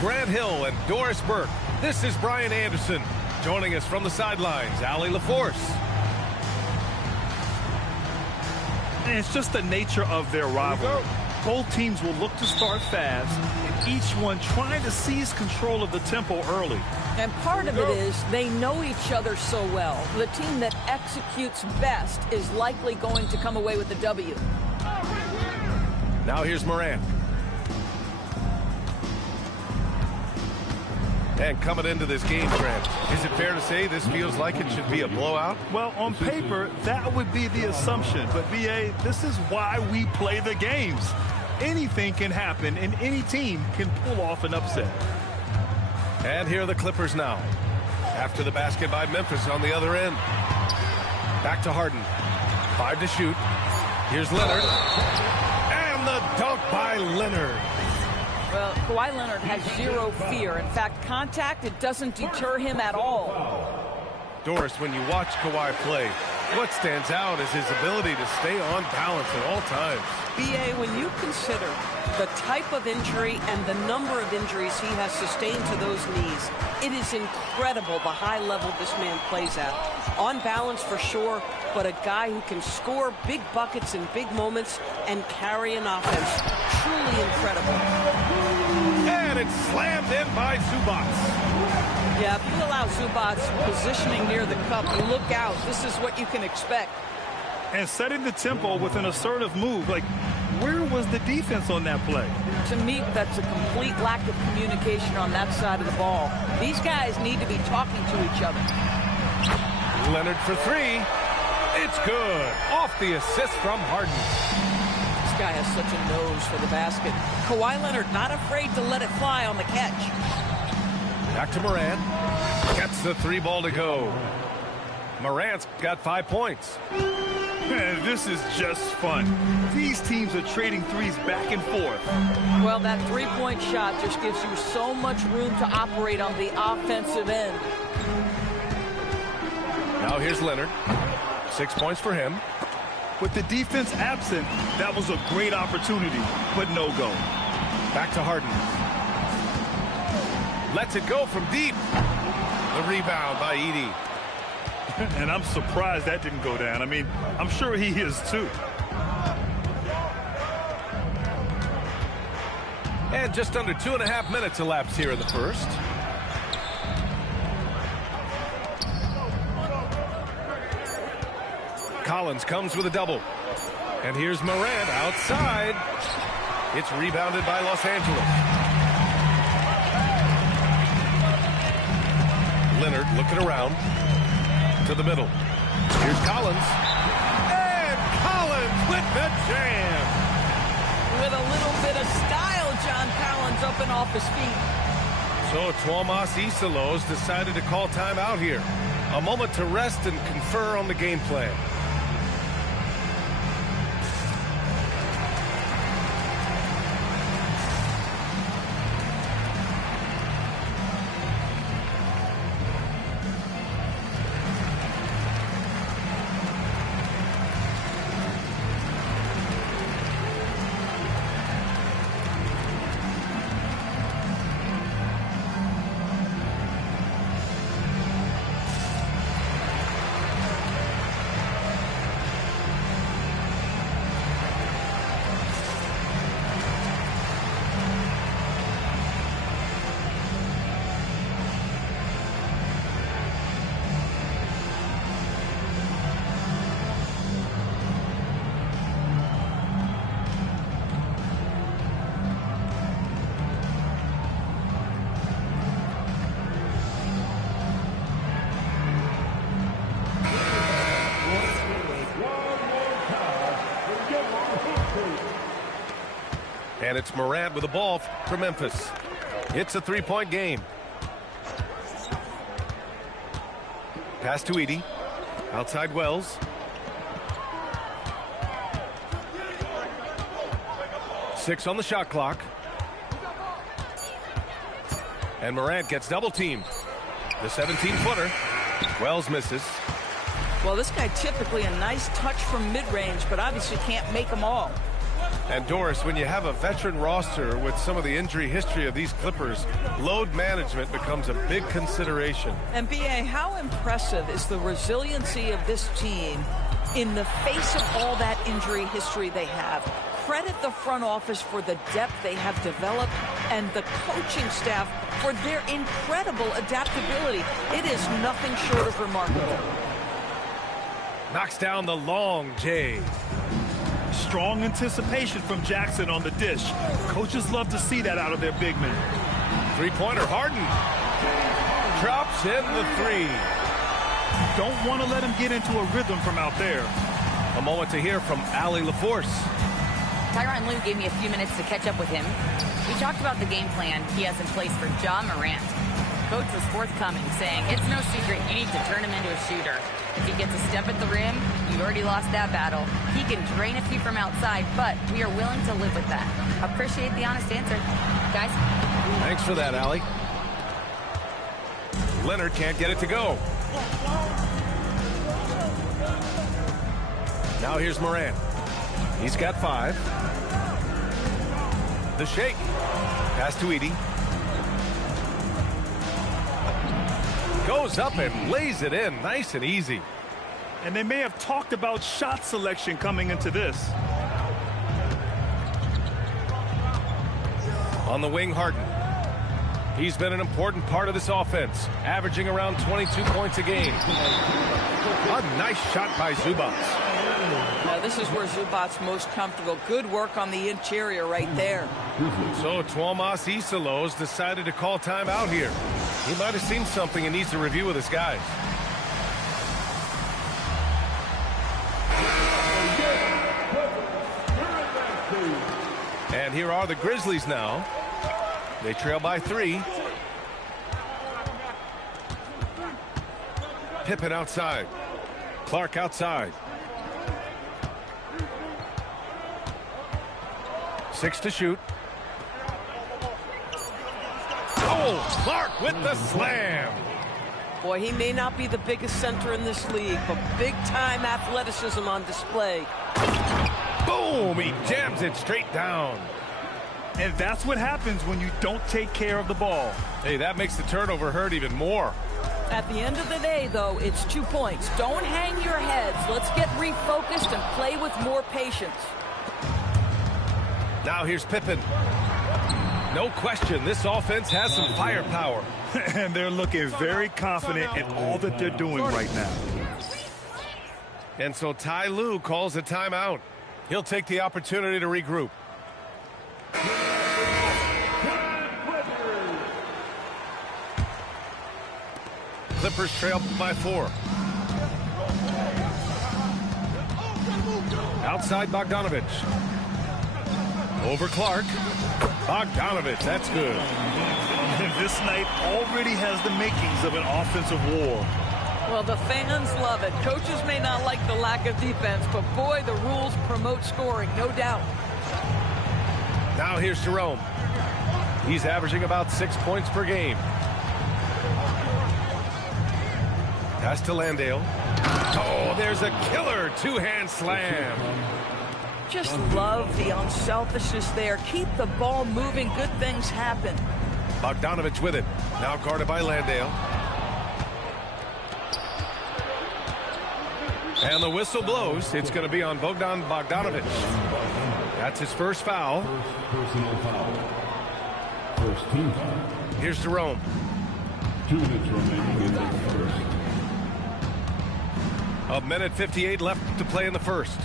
Grant Hill and Doris Burke. This is Brian Anderson. Joining us from the sidelines, Allie LaForce. And it's just the nature of their rivalry. Both teams will look to start fast, and each one trying to seize control of the tempo early. And part of it is they know each other so well. The team that executes best is likely going to come away with the W. Now here's Morant. And coming into this game, Grant, is it fair to say this feels like it should be a blowout? Well, on paper, that would be the assumption. But, B.A., this is why we play the games. Anything can happen, and any team can pull off an upset. And here are the Clippers now. After the basket by Memphis on the other end. Back to Harden. 5 to shoot. Here's Leonard. And the dunk by Leonard. Well, Kawhi Leonard has zero fear. In fact, contact, it doesn't deter him at all. Doris, when you watch Kawhi play, what stands out is his ability to stay on balance at all times. B.A., when you consider the type of injury and the number of injuries he has sustained to those knees, it is incredible the high level this man plays at. On balance for sure, but a guy who can score big buckets in big moments and carry an offense. Truly incredible. And it's slammed in by Zubac. Yeah, if you allow Zubac's positioning near the cup, you look out. This is what you can expect. And setting the tempo with an assertive move. Like, where was the defense on that play? To me, that's a complete lack of communication on that side of the ball. These guys need to be talking to each other. Leonard for three. It's good. Off the assist from Harden. This guy has such a nose for the basket. Kawhi Leonard not afraid to let it fly on the catch. Back to Morant. Gets the three ball to go. Morant's got 5 points. Man, this is just fun. These teams are trading threes back and forth. Well, that three-point shot just gives you so much room to operate on the offensive end. Now here's Leonard. 6 points for him. With the defense absent, that was a great opportunity, but no go. Back to Harden. Lets it go from deep. The rebound by Edey. And I'm surprised that didn't go down. I mean, I'm sure he is too. And just under 2.5 minutes elapsed here in the first. Collins comes with a double. And here's Morant outside. It's rebounded by Los Angeles. Leonard looking around. To the middle. Here's Collins. And Collins with the jam. With a little bit of style, John Collins up and off his feet. So Tuomas Isalos decided to call timeout here. A moment to rest and confer on the game plan. And it's Morant with the ball for Memphis. It's a three-point game. Pass to Edey. Outside Wells. Six on the shot clock. And Morant gets double-teamed. The 17-footer. Wells misses. Well, this guy typically a nice touch from mid-range, but obviously can't make them all. And Doris, when you have a veteran roster with some of the injury history of these Clippers, load management becomes a big consideration. And B.A., how impressive is the resiliency of this team in the face of all that injury history they have? Credit the front office for the depth they have developed and the coaching staff for their incredible adaptability. It is nothing short of remarkable. Knocks down the long J. Strong anticipation from Jackson on the dish. Coaches love to see that out of their big men. Three-pointer, Harden. Drops in the three. Don't want to let him get into a rhythm from out there. A moment to hear from Allie LaForce. Tyronn Lue gave me a few minutes to catch up with him. We talked about the game plan he has in place for Ja Morant. Coach was forthcoming, saying it's no secret you need to turn him into a shooter. If he gets a step at the rim, you've already lost that battle. He can drain a few from outside, but we are willing to live with that. Appreciate the honest answer. Guys? Thanks for that, Allie. Leonard can't get it to go. Now here's Morant. He's got 5. The shake. Pass to Edey. Goes up and lays it in nice and easy. And they may have talked about shot selection coming into this. On the wing, Harden. He's been an important part of this offense, averaging around 22 points a game. A nice shot by Zubac. Now, this is where Zubac's most comfortable. Good work on the interior right there. So Tuomas Isalos decided to call timeout here. He might have seen something and needs to review with his guys. And here are the Grizzlies now. They trail by 3. Pippen outside. Clark outside. 6 to shoot. Oh, Clark with the slam. Boy, he may not be the biggest center in this league, but big-time athleticism on display. Boom, he jams it straight down. And that's what happens when you don't take care of the ball. Hey, that makes the turnover hurt even more. At the end of the day, though, it's 2 points. Don't hang your heads. Let's get refocused and play with more patience. Now here's Pippen. No question, this offense has some firepower. And they're looking very confident in all that they're doing right now. And so Ty Lue calls a timeout. He'll take the opportunity to regroup. Clippers trail by 4. Outside Bogdanovich. Over Clark. Bogdanovich, that's good. And this night already has the makings of an offensive war. Well, the fans love it. Coaches may not like the lack of defense, but boy, the rules promote scoring, no doubt. Now here's Jerome. He's averaging about 6 points per game. Pass to Landale. Oh, there's a killer two-hand slam. Just love the unselfishness there. Keep the ball moving. Good things happen. Bogdanovich with it. Now guarded by Landale. And the whistle blows. It's going to be on Bogdan Bogdanovich. That's his first foul. Personal foul. First team foul. Here's Jerome. 2 minutes remaining in the first. A minute 58 left to play in the first.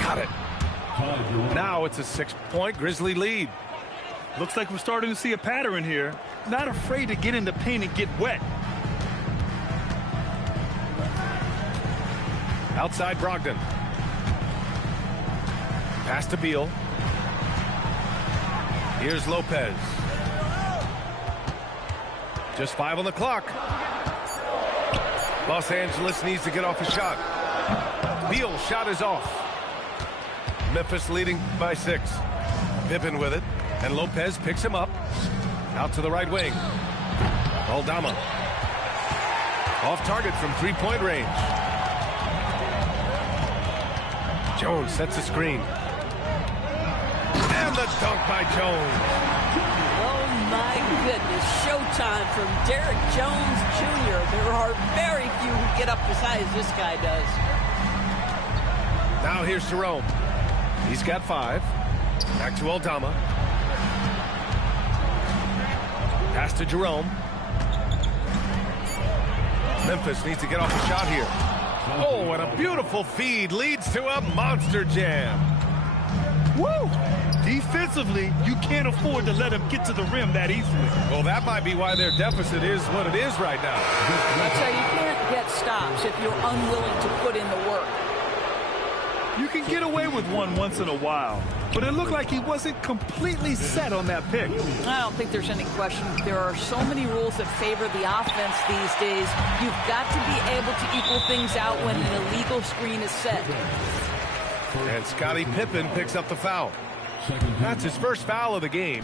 Got it. Now it's a 6-point Grizzly lead. Looks like we're starting to see a pattern here. Not afraid to get in the paint and get wet. Outside Brogdon. Pass to Beal. Here's Lopez. Just 5 on the clock. Los Angeles needs to get off a shot. Beal shot is off. Memphis leading by 6. Pippen with it. And Lopez picks him up. Out to the right wing. Aldama. Off target from 3-point range. Jones sets a screen. And the dunk by Jones. Oh, my goodness. Showtime from Derek Jones Jr. There are very few who get up as high as this guy does. Now here's Jerome. He's got 5. Back to Aldama. Pass to Jerome. Memphis needs to get off the shot here. Oh, and a beautiful feed leads to a monster jam. Woo! Defensively, you can't afford to let him get to the rim that easily. Well, that might be why their deficit is what it is right now. I'll tell you, you can't get stops if you're unwilling to put in the work. You can get away with one once in a while, but it looked like he wasn't completely set on that pick. I don't think there's any question. There are so many rules that favor the offense these days. You've got to be able to equal things out when an illegal screen is set. And Scottie Pippen picks up the foul. That's his first foul of the game.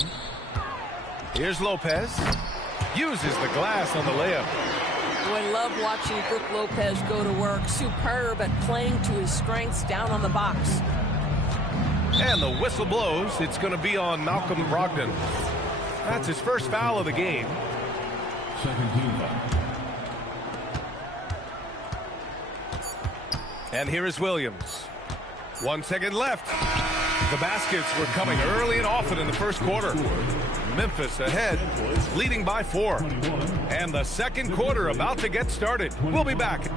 Here's Lopez. Uses the glass on the layup. I love watching Brook Lopez go to work. Superb at playing to his strengths down on the box. And the whistle blows. It's going to be on Malcolm Brogdon. That's his first foul of the game. Second team foul. And here is Williams. 1 second left. The baskets were coming early and often in the first quarter. Memphis ahead, leading by 4. And the second quarter about to get started. We'll be back.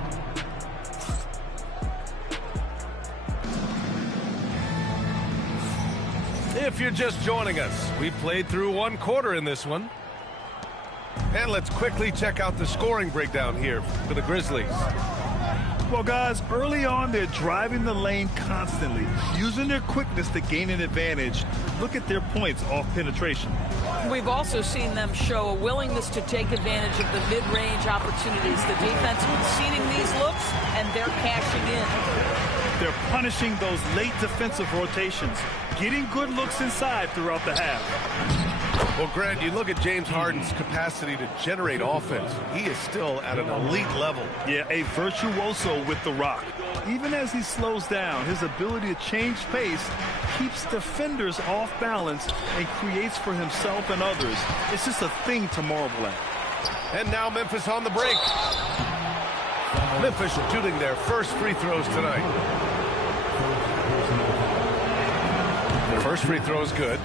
If you're just joining us, we played through 1 quarter in this one. And let's quickly check out the scoring breakdown here for the Grizzlies. Well, guys, early on, they're driving the lane constantly, using their quickness to gain an advantage. Look at their points off penetration. We've also seen them show a willingness to take advantage of the mid-range opportunities. The defense conceding these looks, and they're cashing in. They're punishing those late defensive rotations, getting good looks inside throughout the half. Well, Grant, you look at James Harden's capacity to generate offense. He is still at an elite level. Yeah, a virtuoso with the rock. Even as he slows down, his ability to change pace keeps defenders off balance and creates for himself and others. It's just a thing to marvel at. And now Memphis on the break. Memphis shooting their first free throws tonight. The first free throw is good.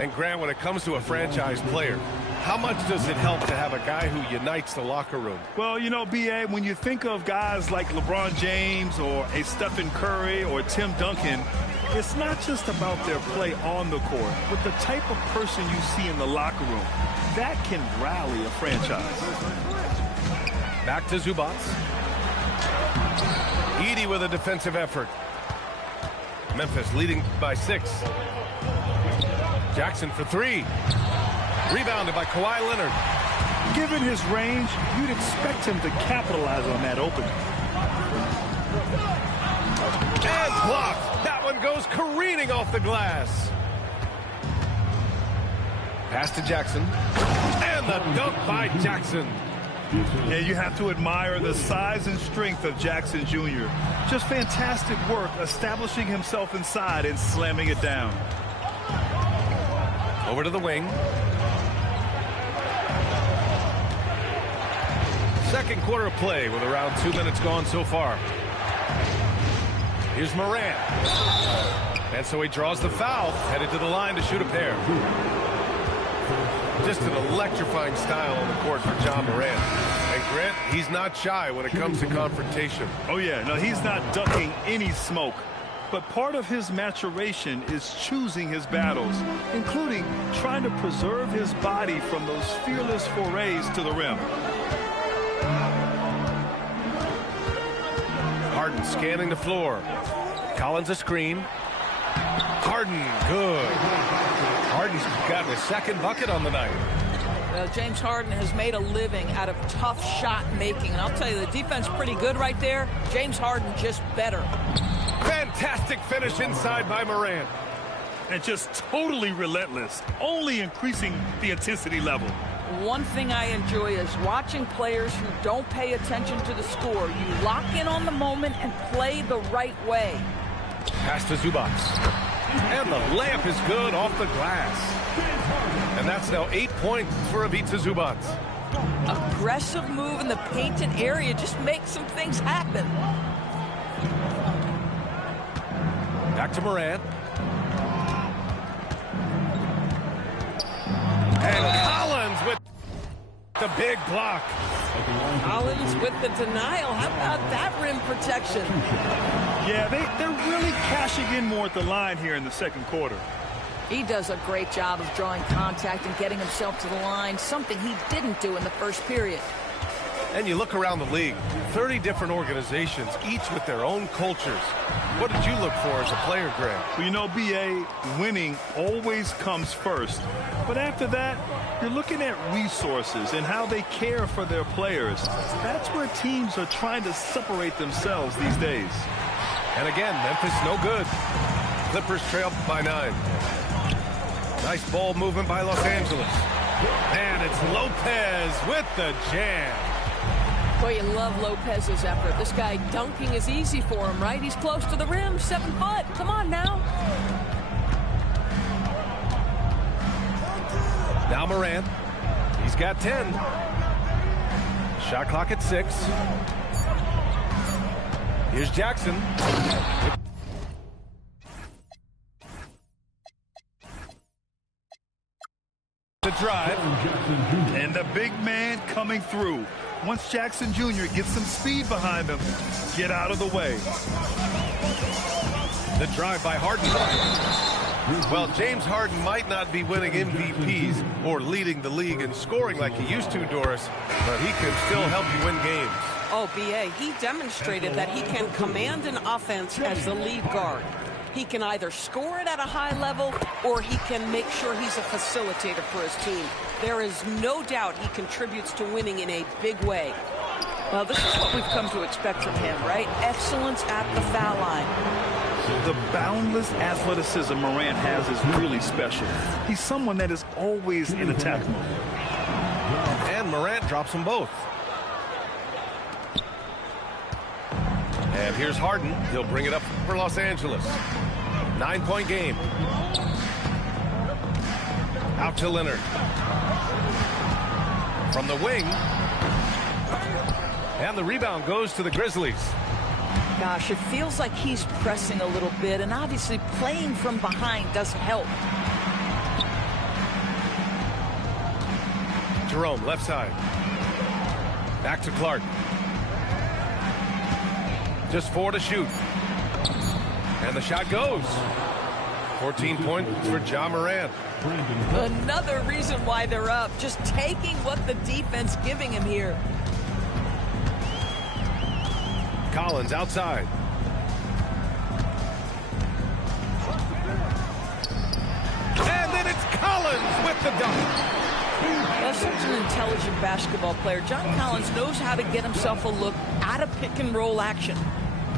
And Grant, when it comes to a franchise player, how much does it help to have a guy who unites the locker room? Well, you know, B.A., when you think of guys like LeBron James or a Stephen Curry or Tim Duncan, it's not just about their play on the court, but the type of person you see in the locker room. That can rally a franchise. Back to Zubac. Edey with a defensive effort. Memphis leading by 6. Jackson for 3. Rebounded by Kawhi Leonard. Given his range, you'd expect him to capitalize on that opening. And blocked. That one goes careening off the glass. Pass to Jackson. And the dunk by Jackson. Yeah, you have to admire the size and strength of Jackson Jr. Just fantastic work establishing himself inside and slamming it down. Over to the wing. Second quarter of play with around 2 minutes gone so far. Here's Morant. And so he draws the foul, headed to the line to shoot a pair. Just an electrifying style on the court for John Morant. And Grant, he's not shy when it comes to confrontation. Oh, yeah. No, he's not ducking any smoke. But part of his maturation is choosing his battles, including trying to preserve his body from those fearless forays to the rim. Harden scanning the floor. Collins a screen. Harden, good. Harden's gotten his second bucket on the night. James Harden has made a living out of tough shot making. And I'll tell you, the defense pretty good right there. James Harden just better. Fantastic finish inside by Morant. And just totally relentless, only increasing the intensity level. One thing I enjoy is watching players who don't pay attention to the score. You lock in on the moment and play the right way. Pass to Zubac. And the layup is good off the glass. And that's now 8 points for Ivica Zubac. Aggressive move in the painted area just makes some things happen. Back to Morant. And Collins with the big block. Collins with the denial. How about that rim protection? Yeah, they're really cashing in more at the line here in the second quarter. He does a great job of drawing contact and getting himself to the line, something he didn't do in the first period. And you look around the league, 30 different organizations, each with their own cultures. What did you look for as a player, Greg? Well, you know, B.A., winning always comes first. But after that, you're looking at resources and how they care for their players. That's where teams are trying to separate themselves these days. And again, Memphis no good. Clippers trail by 9. Nice ball movement by Los Angeles. And it's Lopez with the jam. Boy, you love Lopez's effort. This guy dunking is easy for him, right? He's close to the rim, 7 foot. Come on now. Now Morant. He's got 10. Shot clock at 6. Here's Jackson. The drive. And the big man coming through. Once Jackson Jr. gets some speed behind him, get out of the way. The drive by Harden. Well, James Harden might not be winning MVPs or leading the league in scoring like he used to, Doris, but he can still help you win games. Oh, B.A., he demonstrated that he can command an offense as the lead guard. He can either score it at a high level or he can make sure he's a facilitator for his team. There is no doubt he contributes to winning in a big way. Well, this is what we've come to expect from him, right? Excellence at the foul line. The boundless athleticism Morant has is really special. He's someone that is always in attack mode. And Morant drops them both. And here's Harden. He'll bring it up for Los Angeles. 9-point game. Out to Leonard. From the wing. And the rebound goes to the Grizzlies. Gosh, it feels like he's pressing a little bit, and obviously playing from behind doesn't help. Jerome, left side. Back to Clark. Just 4 to shoot. And the shot goes. 14 points for Ja Morant. Another reason why they're up. Just taking what the defense giving him here. Collins outside. And then it's Collins with the dunk. That's such an intelligent basketball player. John Collins knows how to get himself a look out of pick and roll action.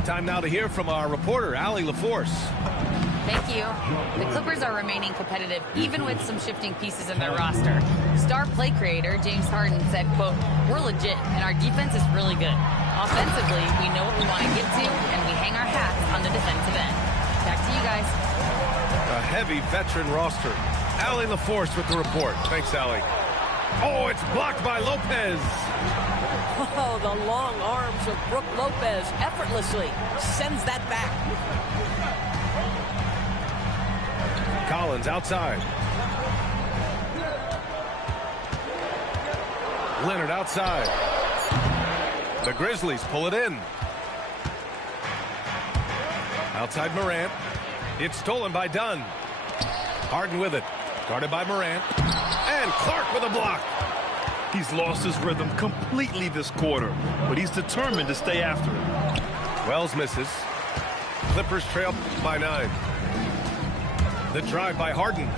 Time now to hear from our reporter, Allie LaForce. Thank you. The Clippers are remaining competitive even with some shifting pieces in their roster. Star play creator James Harden said, quote, "We're legit and our defense is really good. Offensively, we know what we want to get to and we hang our hats on the defensive end." Back to you guys. A heavy veteran roster. Allie LaForce with the report. Thanks, Allie. Oh, it's blocked by Lopez. Oh, the long arms of Brook Lopez effortlessly sends that back. Collins outside. Leonard outside. The Grizzlies pull it in. Outside Morant. It's stolen by Dunn. Harden with it. Guarded by Morant. And Clark with a block. He's lost his rhythm completely this quarter, but he's determined to stay after it. Wells misses. Clippers trail by 9. The drive by Harden.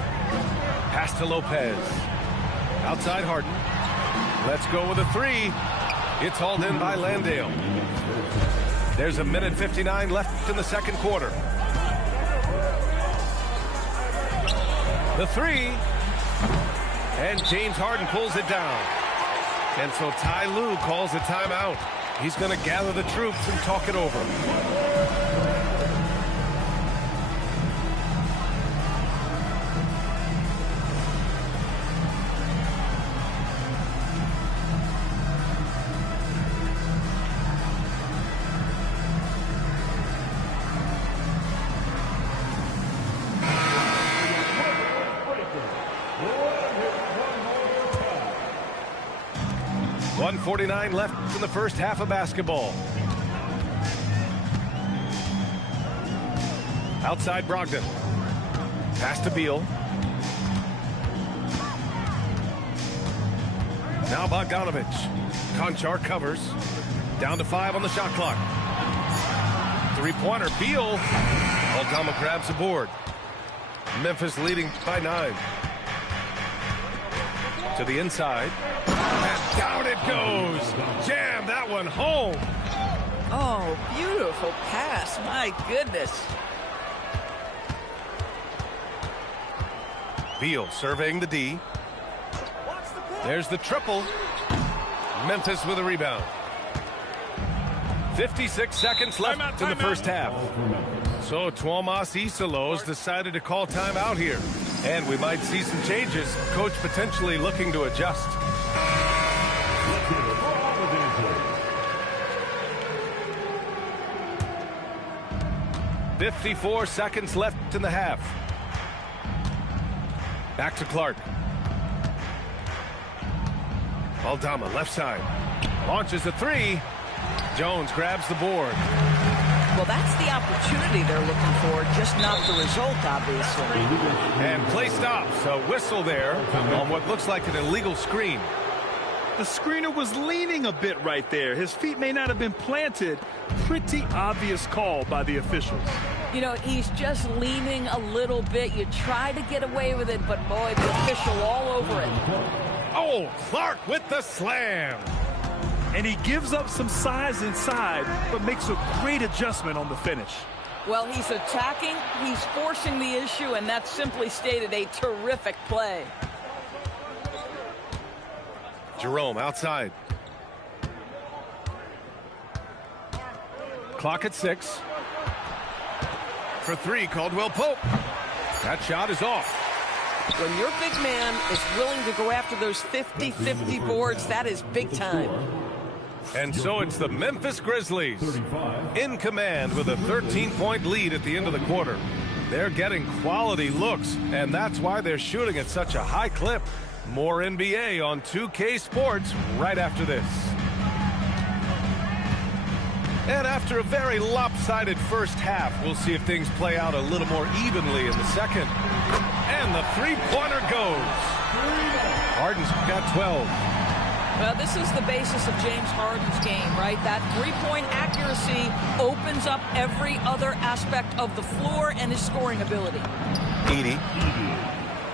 Pass to Lopez. Outside Harden. Let's go with a 3. It's hauled in by Landale. There's a minute 59 left in the second quarter. The 3. And James Harden pulls it down. And so Ty Lue calls a timeout. He's going to gather the troops and talk it over. 1:49 left in the first half of basketball. Outside Brogdon. Pass to Beal. Now Bogdanovic. Konchar covers. Down to 5 on the shot clock. Three-pointer. Beal. Aldama grabs the board. Memphis leading by 9. To the inside. And down it goes. Jam that one home. Oh, beautiful pass. My goodness. Beal surveying the D. There's the triple. Memphis with a rebound. 56 seconds left in the first half. So Tuomas Isalos decided to call timeout here. And we might see some changes. Coach potentially looking to adjust. "54 seconds left in the half." Back to Clark. Aldama, left side. Launches a three. Jones grabs the board. Well, that's the opportunity they're looking for, just not the result, obviously. And play stops. A whistle there on what looks like an illegal screen. The screener was leaning a bit right there. His feet may not have been planted. Pretty obvious call by the officials. You know, he's just leaning a little bit. You try to get away with it, but boy, the official all over it. Oh, Clark with the slam. And he gives up some size inside, but makes a great adjustment on the finish. Well, he's attacking, he's forcing the issue, and that's simply stated a terrific play. Jerome outside. Clock at 6. For 3, Caldwell Pope. That shot is off. When your big man is willing to go after those 50-50 boards, that is big time. And so it's the Memphis Grizzlies in command with a 13-point lead at the end of the quarter. They're getting quality looks, and that's why they're shooting at such a high clip. More NBA on 2K Sports right after this. And after a very lopsided first half, we'll see if things play out a little more evenly in the second. And the three-pointer goes. Harden's got 12. Well, this is the basis of James Harden's game, right? That three-point accuracy opens up every other aspect of the floor and his scoring ability. Edey.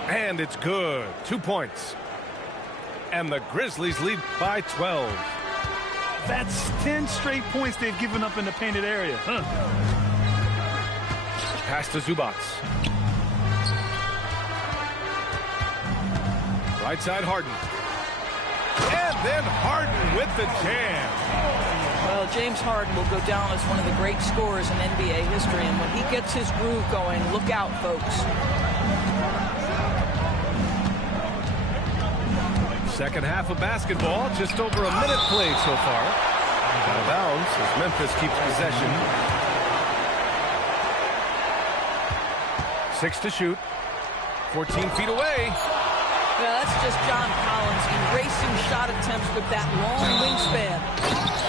And it's good. 2 points. And the Grizzlies lead by 12. That's 10 straight points they've given up in the painted area. Pass to Zubac. Right side Harden. And then Harden with the jam. Well, James Harden will go down as one of the great scorers in NBA history, and when he gets his groove going, look out, folks. Second half of basketball, just over a minute played so far. Out of bounds as Memphis keeps possession. 6 to shoot. 14 feet away. Yeah, that's just John Collins erasing shot attempts with that long wingspan.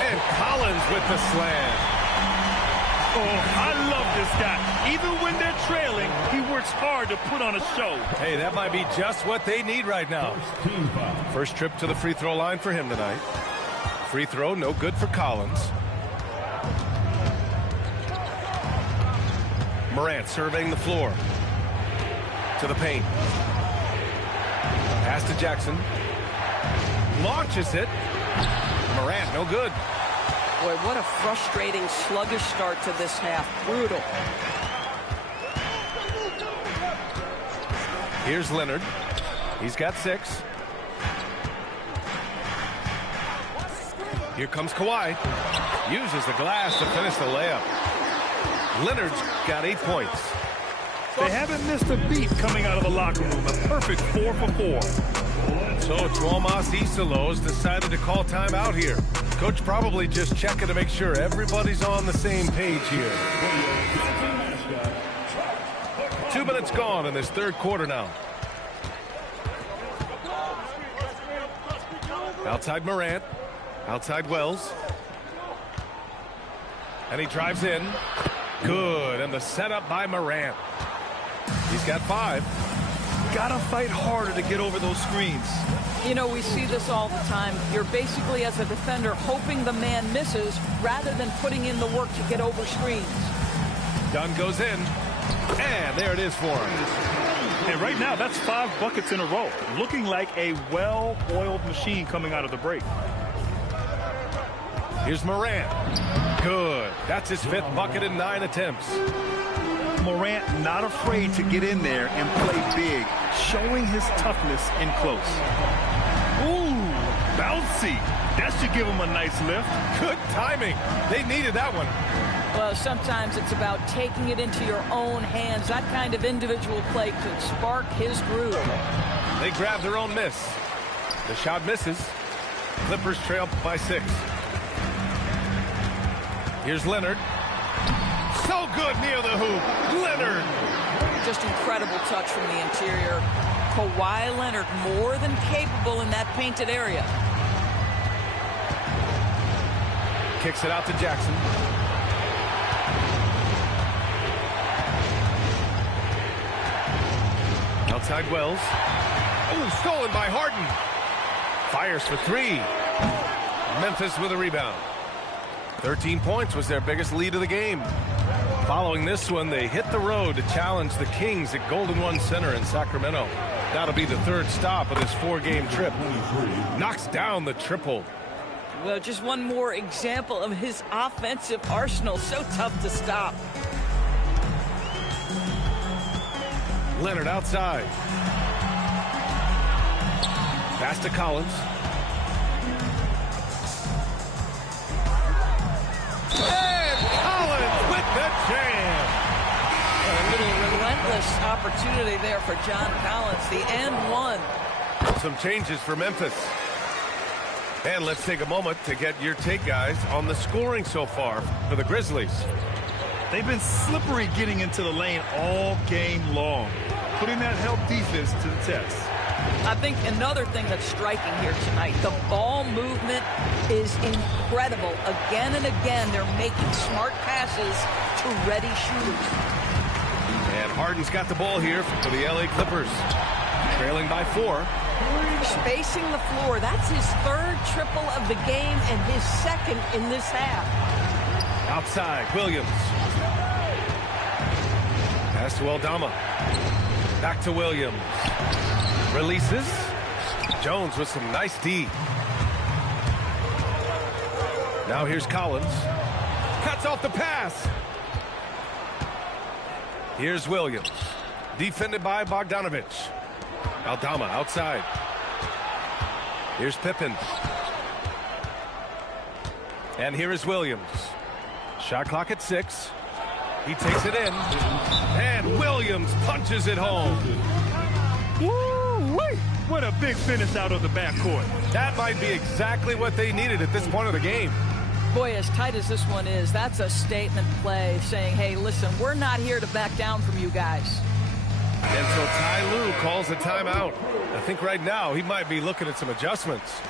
And Collins with the slam. Oh, I love this guy. Even when they're trailing, he works hard to put on a show. Hey, that might be just what they need right now. First trip to the free throw line for him tonight. Free throw, no good for Collins. Morant surveying the floor. To the paint. Pass to Jackson. Launches it. Morant, no good. Boy, what a frustrating, sluggish start to this half. Brutal. Here's Leonard. He's got 6. Here comes Kawhi. Uses the glass to finish the layup. Leonard's got 8 points. They haven't missed a beat coming out of the locker room. A perfect 4 for 4. So Tuomas Isalos decided to call timeout here. Coach probably just checking to make sure everybody's on the same page here. 2 minutes gone in this third quarter now. Outside Morant. Outside Wells. And he drives in. Good. And the setup by Morant. He's got 5. Gotta fight harder to get over those screens. You know, we see this all the time. You're basically, as a defender, hoping the man misses rather than putting in the work to get over screens. Dunn goes in. And there it is for him. And right now, that's 5 buckets in a row. Looking like a well-oiled machine coming out of the break. Here's Morant. Good. That's his 5th bucket in 9 attempts. Morant not afraid to get in there and play big, showing his toughness in close. Ooh, bouncy. That should give him a nice lift. Good timing. They needed that one. Well, sometimes it's about taking it into your own hands. That kind of individual play could spark his groove. They grab their own miss. The shot misses. Clippers trail by 6. Here's Leonard. So good near the hoop. Leonard. Just incredible touch from the interior. Kawhi Leonard more than capable in that painted area. Kicks it out to Jackson. Outside Wells. Oh, stolen by Harden. Fires for 3. Memphis with a rebound. 13 points was their biggest lead of the game. Following this one, they hit the road to challenge the Kings at Golden One Center in Sacramento. That'll be the 3rd stop of this 4-game trip. Knocks down the triple. Well, just one more example of his offensive arsenal. So tough to stop. Leonard outside. Pass to Collins. And Collins with the jam. A little relentless opportunity there for John Collins. The and one. Some changes for Memphis. And let's take a moment to get your take, guys, on the scoring so far for the Grizzlies. They've been slippery getting into the lane all game long, putting that help defense to the test. I think another thing that's striking here tonight, the ball movement is incredible. Again and again, they're making smart passes to ready shooters. And Harden's got the ball here for the LA Clippers, trailing by 4. Spacing the floor. That's his 3rd triple of the game and his 2nd in this half. Outside, Williams. Pass to Aldama. Back to Williams. Releases. Jones with some nice D. Now here's Collins. Cuts off the pass. Here's Williams. Defended by Bogdanovich. Aldama outside. Here's Pippen. And here is Williams. Shot clock at 6. He takes it in. And Williams punches it home. Woo-wee! What a big finish out of the backcourt. That might be exactly what they needed at this point of the game. Boy, as tight as this one is, that's a statement play saying, hey, listen, we're not here to back down from you guys. And so Ty Lue calls a timeout. I think right now he might be looking at some adjustments.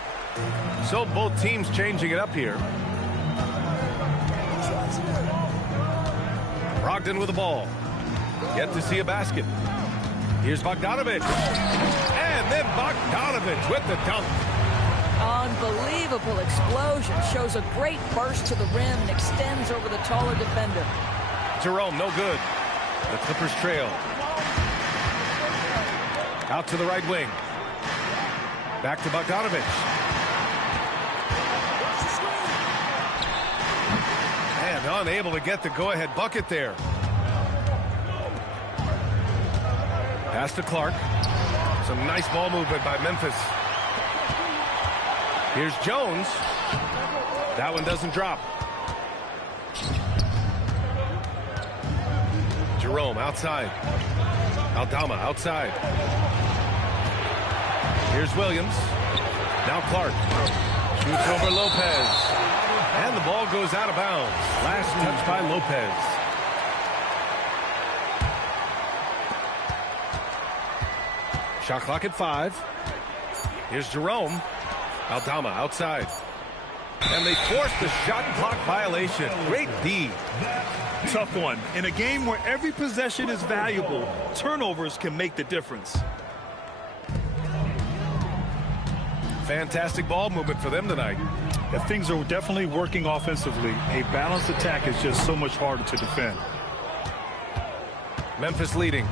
So both teams changing it up here. Brogdon with the ball. Yet to see a basket. Here's Bogdanovich. And then Bogdanovich with the dunk. Unbelievable explosion. Shows a great burst to the rim and extends over the taller defender. Jerome, no good. The Clippers trail. Out to the right wing. Back to Bogdanovich. And unable to get the go-ahead bucket there. Pass to Clark. Some nice ball movement by Memphis. Here's Jones. That one doesn't drop. Jerome outside. Aldama outside. Here's Williams. Now Clark. Shoots over Lopez. And the ball goes out of bounds. Last touch by Lopez. Shot clock at 5. Here's Jerome. Aldama outside. And they forced the shot clock violation. Great D. Tough one. In a game where every possession is valuable, turnovers can make the difference. Fantastic ball movement for them tonight. Yeah, things are definitely working offensively. A balanced attack is just so much harder to defend. Memphis leading.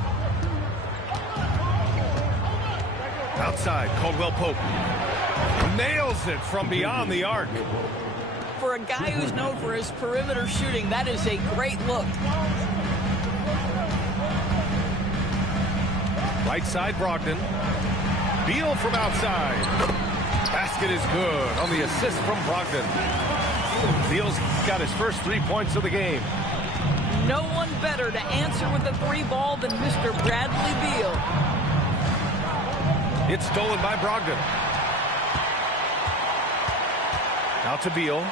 Outside, Caldwell Pope. Nails it from beyond the arc. For a guy who's known for his perimeter shooting, that is a great look. Right side, Brogdon. Beal from outside. Basket is good on the assist from Brogdon. Beal's got his first 3 points of the game. No one better to answer with a three ball than Mr. Bradley Beal. It's stolen by Brogdon. Out to Beal.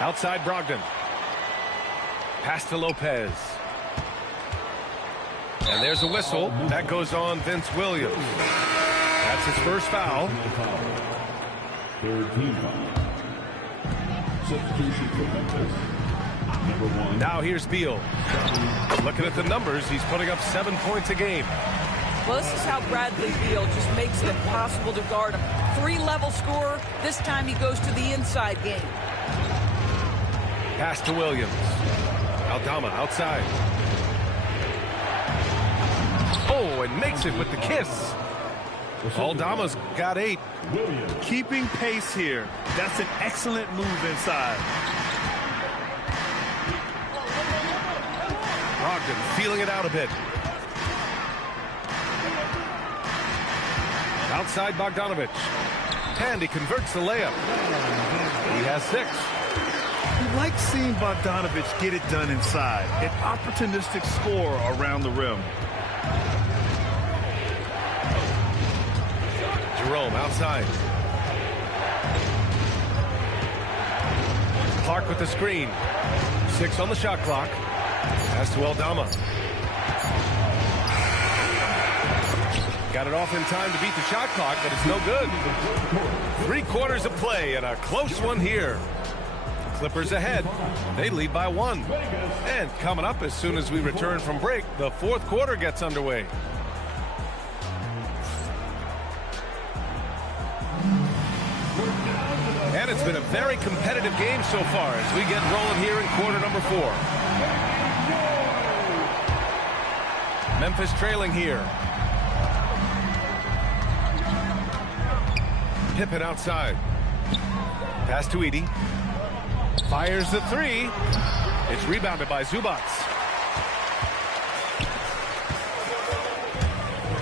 Outside Brogdon. Pass to Lopez. And there's a whistle. That goes on Vince Williams. That's his first foul. Third team foul. Substitution for Memphis. Number 1. Now here's Beal. Looking at the numbers, he's putting up 7 points a game. Well, this is how Bradley Beal just makes it impossible to guard him. 3-level scorer. This time he goes to the inside game. Pass to Williams. Aldama outside. Oh, and makes it with the kiss. Aldama's got 8. Keeping pace here. That's an excellent move inside. Brogdon feeling it out a bit. Outside Bogdanovich. And he converts the layup. He has 6. You like seeing Bogdanovich get it done inside. An opportunistic score around the rim. Jerome outside. Clark with the screen. 6 on the shot clock. Pass to Aldama. Got it off in time to beat the shot clock, but it's no good. 3 quarters of play and a close one here. Clippers ahead. They lead by 1. And coming up as soon as we return from break, the 4th quarter gets underway. And it's been a very competitive game so far as we get rolling here in quarter number 4. Memphis trailing here. Pippen outside. Pass to Edey. Fires the 3. It's rebounded by Zubac.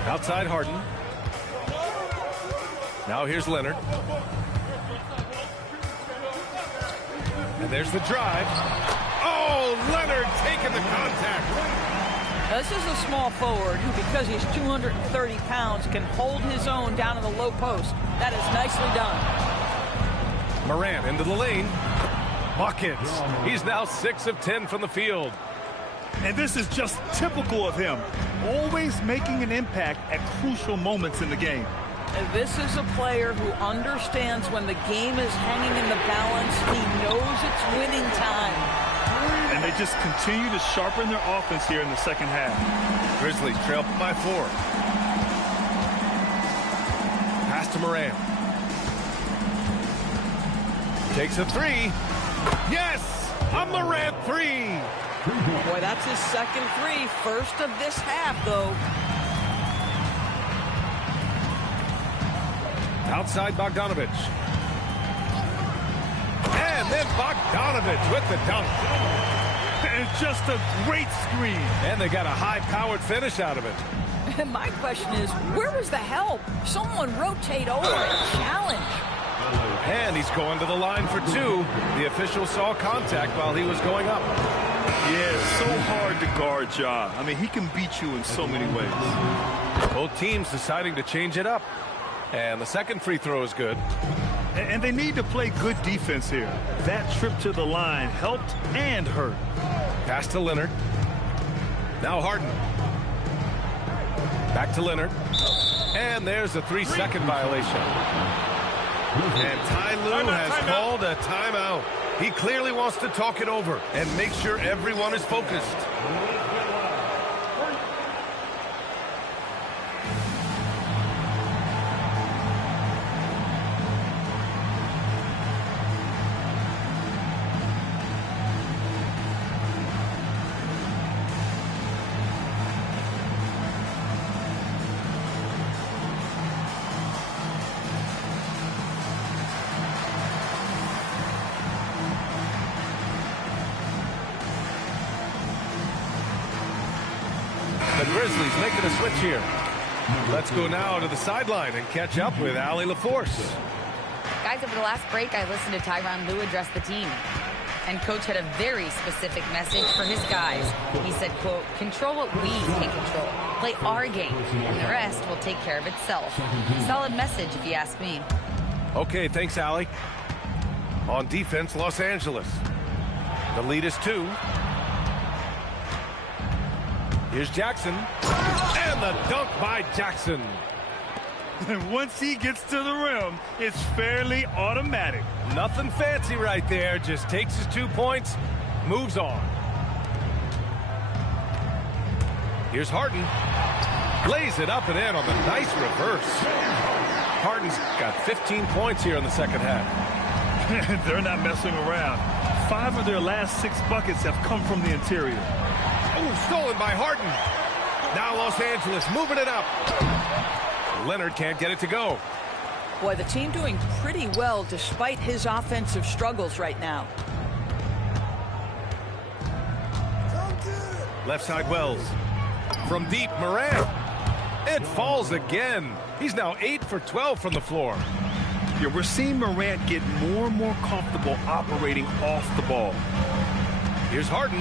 Outside Harden. Now here's Leonard. And there's the drive. Oh, Leonard taking the contact. This is a small forward who, because he's 230 pounds, can hold his own down in the low post. That is nicely done. Morant into the lane. Buckets. He's now 6 of 10 from the field. And this is just typical of him. Always making an impact at crucial moments in the game. And this is a player who understands when the game is hanging in the balance. He knows it's winning time. And they just continue to sharpen their offense here in the second half. Grizzlies trail by 4. Pass to Morant. Takes a 3. Yes! A Morant 3! Boy, that's his second 3. First of this half, though. Outside Bogdanovich. And then Bogdanovich with the dunk. And just a great screen. And they got a high-powered finish out of it. And my question is, where was the help? Someone rotate over and challenge. And he's going to the line for 2. The official saw contact while he was going up. Yeah, it's so hard to guard Ja. I mean, he can beat you in so many ways. Both teams deciding to change it up. And the second free throw is good. And they need to play good defense here. That trip to the line helped and hurt. Pass to Leonard. Now Harden. Back to Leonard. And there's a 3-second violation. And Ty Lue has called a timeout. He clearly wants to talk it over and make sure everyone is focused. The Grizzlies making a switch here. Let's go now to the sideline and catch up with Allie LaForce. Guys, over the last break, I listened to Tyronn Lue address the team. And Coach had a very specific message for his guys. He said, quote, control what we can control. Play our game, and the rest will take care of itself. Solid message, if you ask me. Okay, thanks, Allie. On defense, Los Angeles. The lead is 2. Here's Jackson. And the dunk by Jackson. And once he gets to the rim, it's fairly automatic. Nothing fancy right there. Just takes his 2 points, moves on. Here's Harden. Lays it up and in on the nice reverse. Harden's got 15 points here in the second half. They're not messing around. 5 of their last 6 buckets have come from the interior. Oh, stolen by Harden. Now Los Angeles moving it up. Leonard can't get it to go. Boy, the team doing pretty well despite his offensive struggles right now. Left side Wells. From deep, Morant. It falls again. He's now 8 for 12 from the floor. Yeah, we're seeing Morant get more and more comfortable operating off the ball. Here's Harden.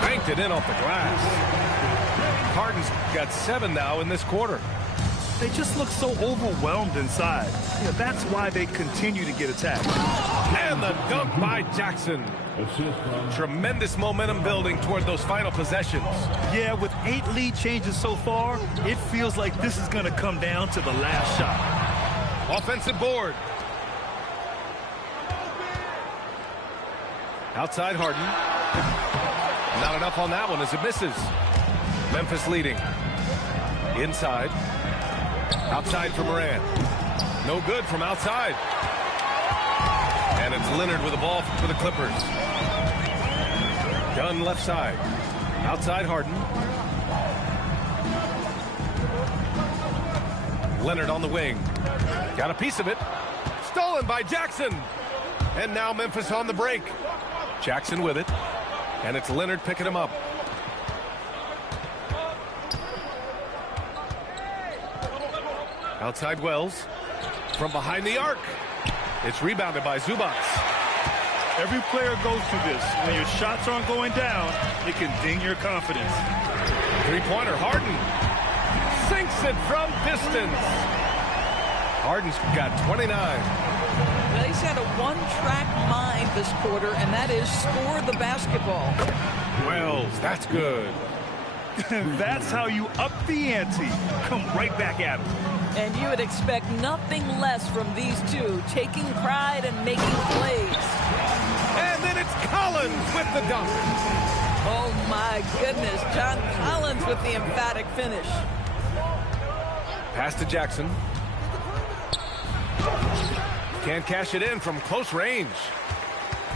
Banked it in off the glass. Harden's got 7 now in this quarter. They just look so overwhelmed inside. Yeah, that's why they continue to get attacked. And the dunk by Jackson. Tremendous momentum building toward those final possessions. Yeah, with 8 lead changes so far, it feels like this is going to come down to the last shot. Offensive board. Outside Harden. Not enough on that one as it misses. Memphis leading. Inside. Outside for Morant. No good from outside. And it's Leonard with the ball for the Clippers. Dunn left side. Outside Harden. Leonard on the wing. Got a piece of it. Stolen by Jackson. And now Memphis on the break. Jackson with it. And it's Leonard picking him up. Outside Wells. From behind the arc. It's rebounded by Zubac. Every player goes through this. When your shots aren't going down, it can ding your confidence. Three-pointer, Harden. Sinks it from distance. Harden's got 29. Well, he's had a one-track mind this quarter, and that is score the basketball. Wells, that's good. That's how you up the ante. Come right back at him. And you would expect nothing less from these two, taking pride and making plays. And then it's Collins with the dunk. Oh, my goodness. John Collins with the emphatic finish. Pass to Jackson. Can't cash it in from close range.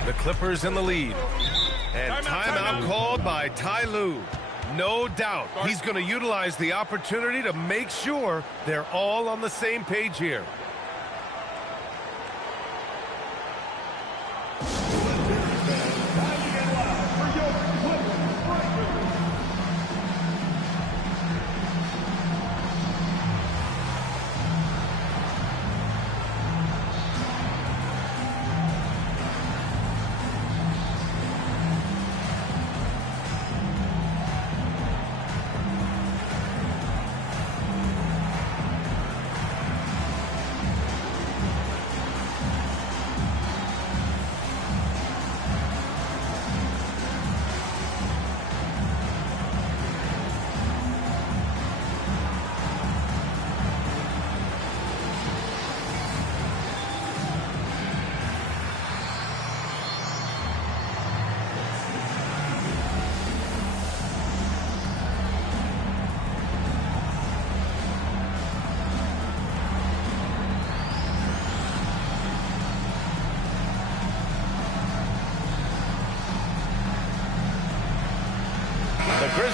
The Clippers in the lead. And timeout called by Ty Lue. No doubt he's going to utilize the opportunity to make sure they're all on the same page here.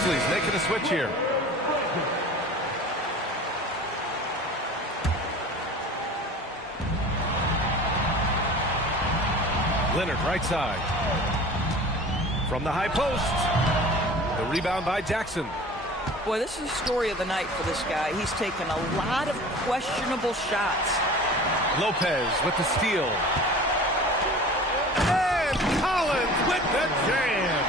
Grizzlies making a switch here. Leonard, right side. From the high post. The rebound by Jackson. Boy, this is the story of the night for this guy. He's taken a lot of questionable shots. Lopez with the steal. And Collins with the jam.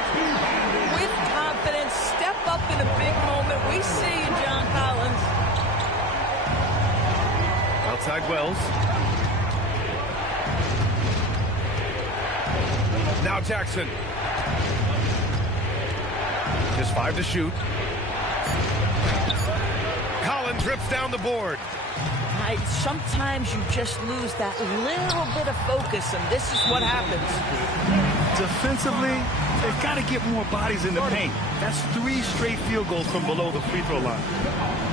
With confidence, step up in a big moment. We see you, John Collins. Outside Wells. Now Jackson. Just 5 to shoot. Collins rips down the board. Sometimes you just lose that little bit of focus, and this is what happens. Defensively, they've got to get more bodies in the paint. That's 3 straight field goals from below the free throw line.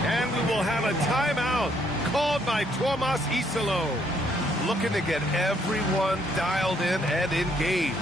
And we will have a timeout called by Tomas Isalo. Looking to get everyone dialed in and engaged.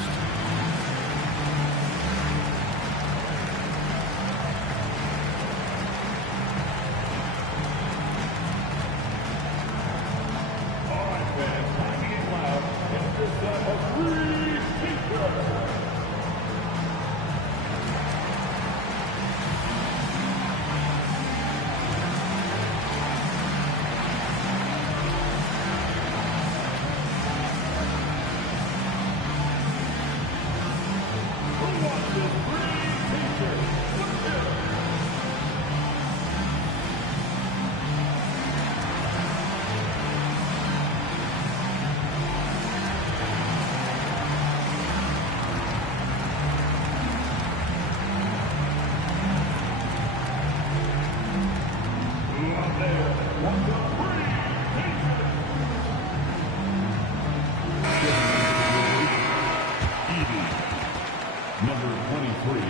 Number 23.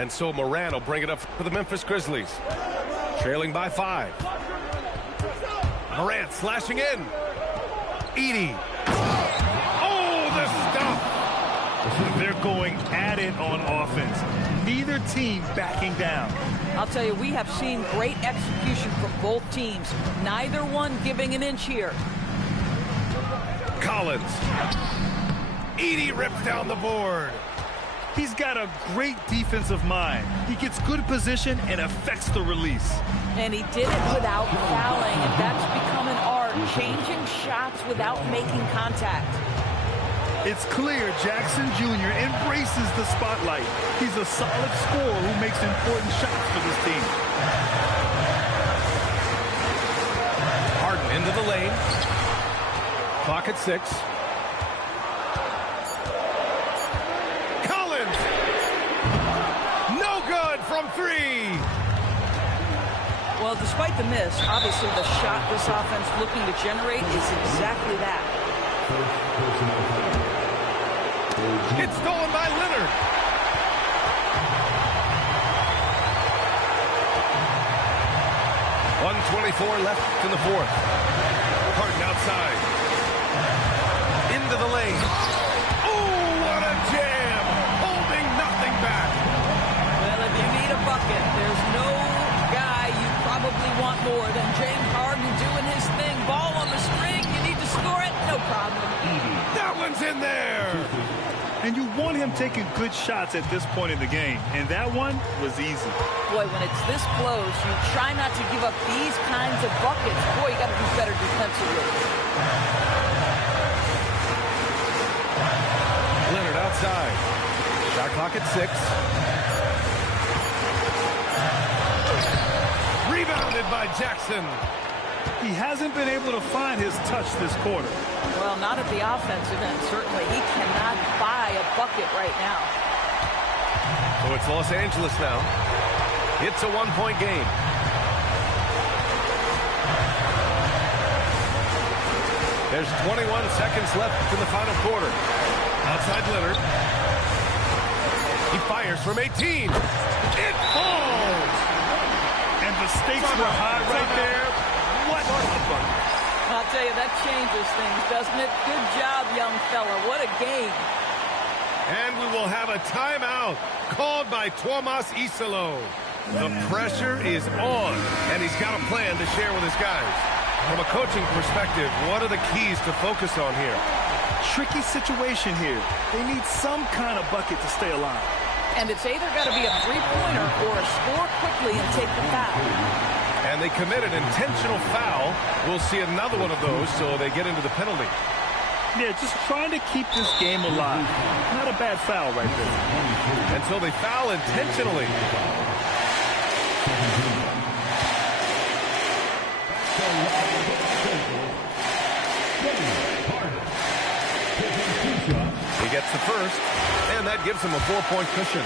And so Moran will bring it up for the Memphis Grizzlies. Trailing by 5. Morant slashing in. Edey. Oh, the stuff. They're going at it on offense. Neither team backing down. I'll tell you, we have seen great execution from both teams. Neither one giving an inch here. Collins. Edey rips down the board. He's got a great defensive mind. He gets good position and affects the release. And he did it without fouling, and that's become an art, changing shots without making contact. It's clear Jackson Jr. embraces the spotlight. He's a solid scorer who makes important shots for this team. Harden into the lane. Clock at 6. Collins! No good from 3! Well, despite the miss, obviously the shot this offense looking to generate is exactly that. It's stolen by Leonard. .124 left in the 4th. Harden outside. Into the lane. Oh, what a jam! Holding nothing back. Well, if you need a bucket, there's no guy you probably want more than James Harden doing his thing. Ball on the string, you need to score it, no problem. That one's in there. And you want him taking good shots at this point in the game. And that one was easy. Boy, when it's this close, you try not to give up these kinds of buckets. Boy, you got to do better defensively. Leonard outside. Shot clock at 6. Rebounded by Jackson. He hasn't been able to find his touch this quarter. Well, not at the offensive end, certainly. He cannot buy a bucket right now. So it's Los Angeles now. It's a 1-point game. There's 21 seconds left in the final quarter. Outside Leonard. He fires from 18. It falls! And the stakes were high right there. What? I'll tell you, that changes things, doesn't it? Good job, young fella. What a game. And we will have a timeout called by Tomas Isalo. The pressure is on, and he's got a plan to share with his guys. From a coaching perspective, what are the keys to focus on here? Tricky situation here. They need some kind of bucket to stay alive. And it's either got to be a three-pointer or score quickly and take the foul. And they committed intentional foul. We'll see another one of those, so they get into the penalty. Yeah, just trying to keep this game alive. Not a bad foul right there. And so they foul intentionally. He gets the first, and that gives him a 4-point cushion.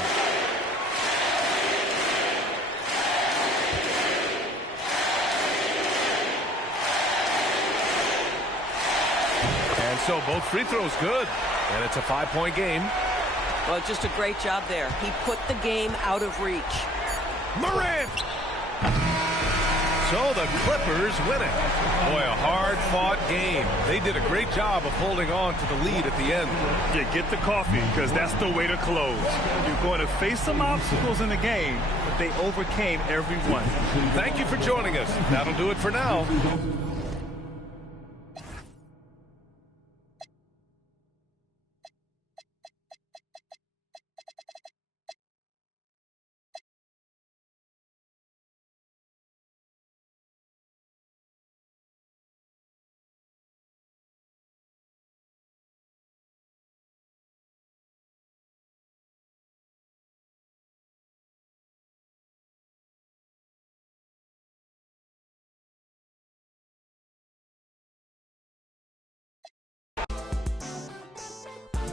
And so both free throws good, and it's a 5-point game. Well, just a great job there. He put the game out of reach. Morant! So the Clippers win it. Boy, a hard-fought game. They did a great job of holding on to the lead at the end. Yeah, get the coffee, because that's the way to close. You're going to face some obstacles in the game, but they overcame every one. Thank you for joining us. That'll do it for now.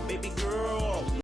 Baby girl.